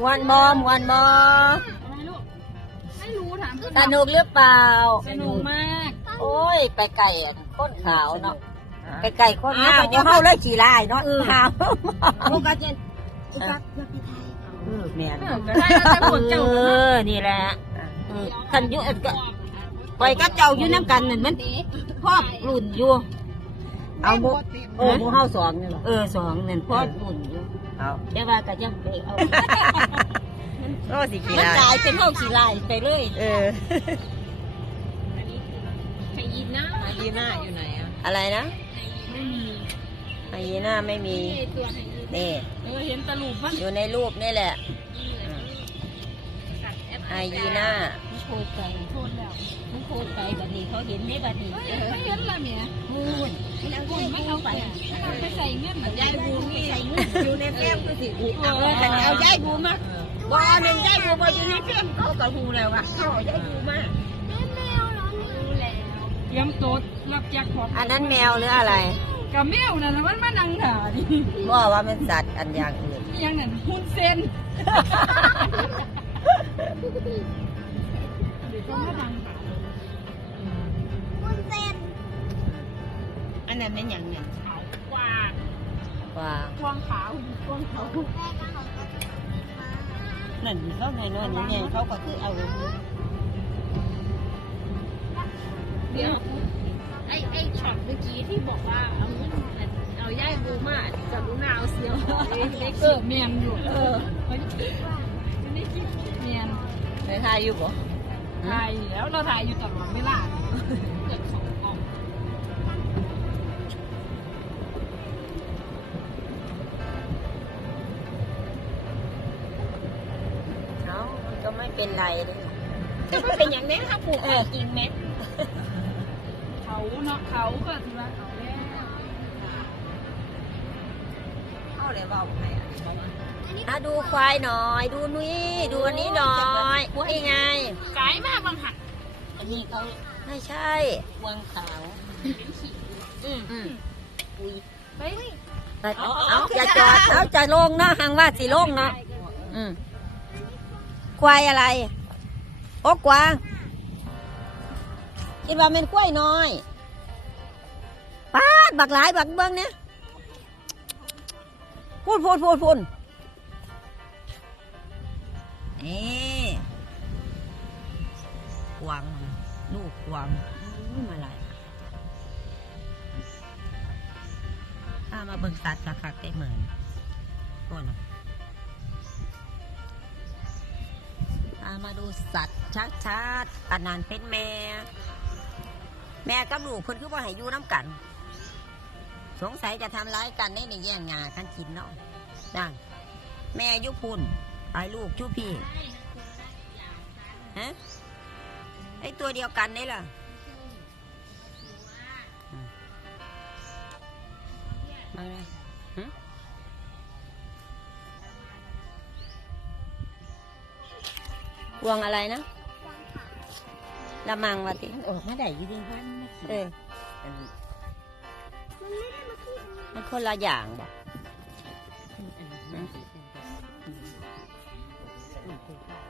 มวนบอมวนบออะไรลูกไม่รู้ถามสนุกหรือเปล่า สนุกมาก โอ้ย ไปไก่อะข้นขาวเนาะไปไก่ข้นขาวเฮาเลยขี่ลายเนาะขาวลูกก็จะเออแม่นเออก็ได้แล้วแต่หมดเจ้าเออนี่แหละอืมคันอยุก็ปล่อยกับเจ้าอยู่น้ำกันนั่นมันพอบรุ่นอยู่ เอาบุโอ้บุเฮาสองนี่เหรอเออสองนั่นพอบรุ่นอยู่ เอาแต่ว่าก็ยังไปเอาโอ้สิกี่มันลายกลายเป็นเฮาขี่ลายไปเลยเออไข่ยินนะยีน่าอยู่ไหนอะอะไรนะไม่มีไฮยีน่าไม่มีไอ้ตัวไข่ยินนี่เออเห็นตะลุมมันอยู่ในรูปนี่แหละกัดแอปไฮยีน่าโคตรไก่โทษแล้วมันโคตรไกลบัดนี้เขาเห็นนี่บัดนี้เฮ้ยไม่เห็นละเมียพูนกูไม่เอาไปไม่เอาไปใส่เงื่อนเหมือนยายบูนี่ใส่เงื่อนอยู่ในแฟ้มคือสิอุเออแต่เอายายบูมาบ่หนึ่งได้บูบ่อยู่ในเฟรมเขาก็ฮู้แล้วว่าเขาเอาได้บูมาเตรียมโต๊ดรับแจ็คพอตอันนั้นแมวหรืออะไรกับแมวนั่นน่ะมันมานั่งถ่าดิบ่ว่ามันสัตว์อันอย่างอื่นยังนั่นหุ่นเซน เดี๋ยวก็มานั่งถ่าอันนั้นเป็นอย่างเนี่ยขาวกว่าว่ากวางขาวกวางขาวนั่นเขาไงนอนนี่ไงเขาก็คือเอาเดี๋ยวไอ้ไอ้ช็อตเมื่อกี้ที่บอกว่าเอาเงินเอาย่ายบูมาจะรู้นาเอาเซียวเล็กเออเมียนอยู่เออไม่ได้คิดเมียนไปทายอยู่บ่ ถ่ายแล้วเราถ่ายอยู่ตลอดเวลาเกิดของกองเอ้ามันก็ไม่เป็นไรเลยจะไม่เป็นอย่างนี้ค่ะปลูกจริงไหมเขาเนาะเขาก็ถือว่าเขาแย่เข้าเลยว่าไงอะ อะดูควายหน่อย ดูนี่ดูอันนี้หน่อยนี่ไงไกลมากบางหักอันนี้เขาไม่ใช่วางขาวอืมอืมเฮ้ยเอาเอาจะจอดเอาจะลงนะหางว่าสิลงเนาะอืมควายอะไรโอ้กวางคิดว่าเป็นกล้วยน้อยป้าดบักหลายบักเบิ้งเนี่ยพูดพูดพูดพูด กวางลูกกวางอู้มาหลายถ้ามาเบิ่งสัตว์คักได้เหมือนก่อนพามาดูสัตว์ชัดๆอันนั้นเป็นแม่ แม่กับลูกเพิ่นคือว่าให้อยู่น้ำกัน สงสัยจะทำร้ายกันได้ในแย่งงากันกินเนาะนั่นแม่อยุพุนไอ้ลูกชุพี่ฮะ ไอตัวเดียวกันนี่ล่ะอืมมาเลยหึกวางอะไรนะละมังวะติออกมาได้ยี่ดีวันเออมันคนละอย่างบ่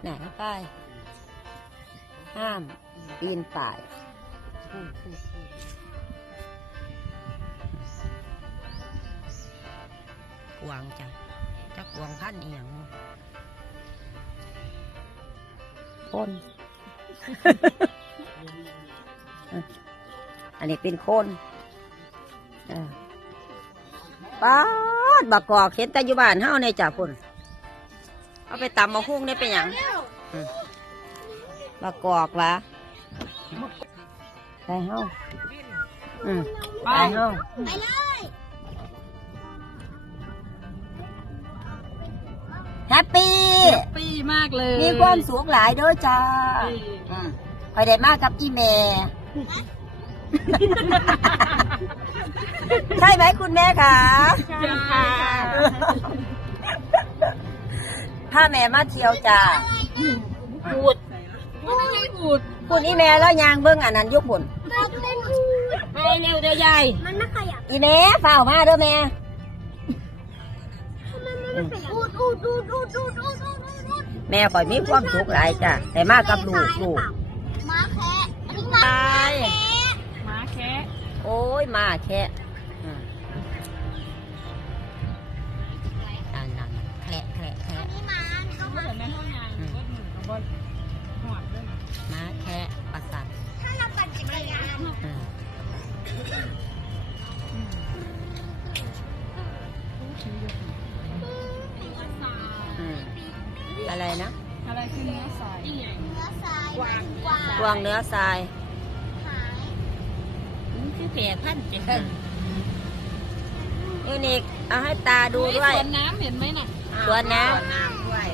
ไหนป้าย ห้ามปีนป่ายกวางจ้ะจะกวางพันธุ์เอียงคนอันนี้เป็นคนเออป้าดบักกอกเห็นแต่อยู่บ้านเฮาในจ่าคนเอาไปตำมาคุ้งได้เป็นหยังอืม บักกอกวะไปเฮาอืมไปไปเฮาแฮปปี้ปีมากเลย มีความสูงหลายเด้อจ้าอืมไปได้มากกับอีเมใช่ไหมคุณแม่คะค่ะถ้าแม่มาเที่ยวจ้าพูด ไม่พูดพูดอีแม่แล้วยางเบิ้งอันนั้นอยุคปุ่นไปเร็วเด้อยายมันไม่ขยับอีแม่เฝ้าวมาเด้อแม่อูดอูดอูดอูดอูดอูดอูดแม่ข่อยมีความสุขหลายจ้ะแต่มากับลูกลูกม้าแคะอันนี้ตายม้าแคะโอ้ยมาแค่อืมอันนั้นแคละแคละแคละนี่ม้าเขาเหมือนแม่ห้องยา อะไรนะ อะไรคือเนื้อสายนี่ไงเนื้อทรายกวางกวางกวางเนื้อทรายหายคือแผ่พันธุ์จังยูนิคเอาให้ตาดูด้วยสวนน้ำเห็นไหมน่ะสวนน้น้ำด้วย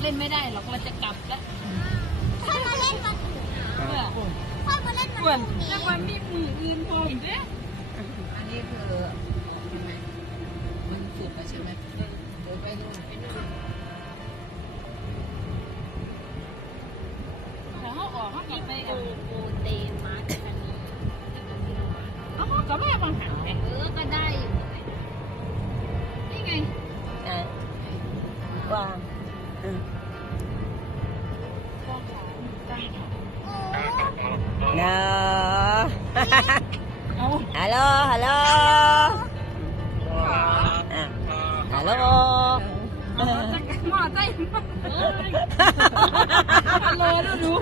เล่นไม่ได้หรอกเราจะกลับแล้วค่อยมาเล่นมันเพื่อค่อยมาเล่นมันส่วนพรุ่งนี้แต่ว่ามีมืออื่นพออีกเด้อันนี้คือมันสุดแล้วใช่ไหมเดี๋ยวไปดูไปดู กเขากลับไปเอาโอเตมาร์คันนี้เอาเขากลับมาบางหันเออก็ได้อยู่นี่ไงำอะกวางอืมพ่อขาตั้งเนาะเอาฮัลโหลฮัลโหลอะฮัลโหลเอาตั้งหม้อใต้ฮัลโหลดูดู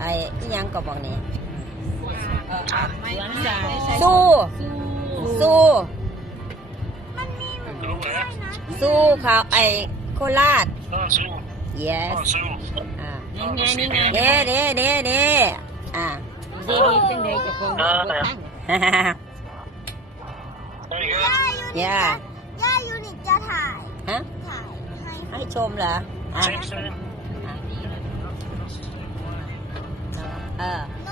ไอ้อิหยังก็บอกนี่ไม่ใช่ไม่ใช่สู้ สู้สู้มันมีเหมือนด้วยนะสู้เขาไอ้โคราช Oh, Sue. yes Oh, Sue. อ่านี่ไงนี่ไงเด้เด้เด้เด้อ่าดีดีจังเลยจะโกงรถตั้ง Very good. ย่าย่ายูนิตจะถ่ายฮะถ่ายให้ให้ชมเหรอ อะ Same thing. เออโน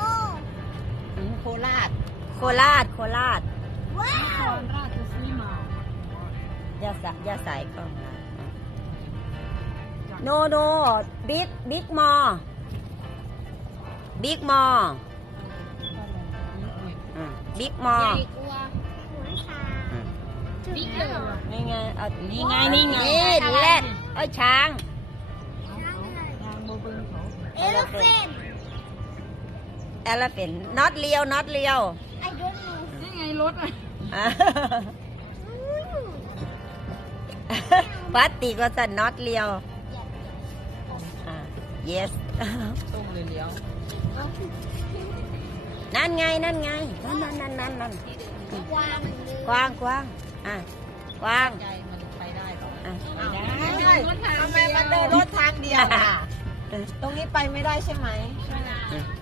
โคราช โคราช โคราช ว้านควรราชสีมาอย่าใส่อย่าใส่กล้องนะโนโนบิ๊กบิ๊กมอบิ๊กมอบิ๊กมอใหญ่กว่าหัวชาบิ๊กเลยนี่ไงเอานี่ไง นี่ไงนี่แรดเอ้ยช้าง เอลเฟนแอลเป็นน็อตเลียวน็อตเลียวไอ้ดนนูนี่ไงรถอะอะพลาสติกก็จะน็อตเลียวอะ yes ตรงเลยเลี้ยวนั่นไง นั่นไง นั่นนั่นนั่นนั่นนั่นกวางเลยกว้างกว้างอะกว้างใจมันไปได้หรออะได้ ทำไมมันเดินรถทางเดียวอะ ตรงนี้ไปไม่ได้ใช่ไหม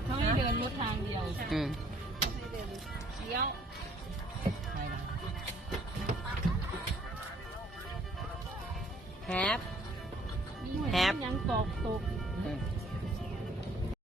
เขาให้เดินรถทางเดียวอืมเลี้ยวแฮปมีแฮป ยังตกตกอืม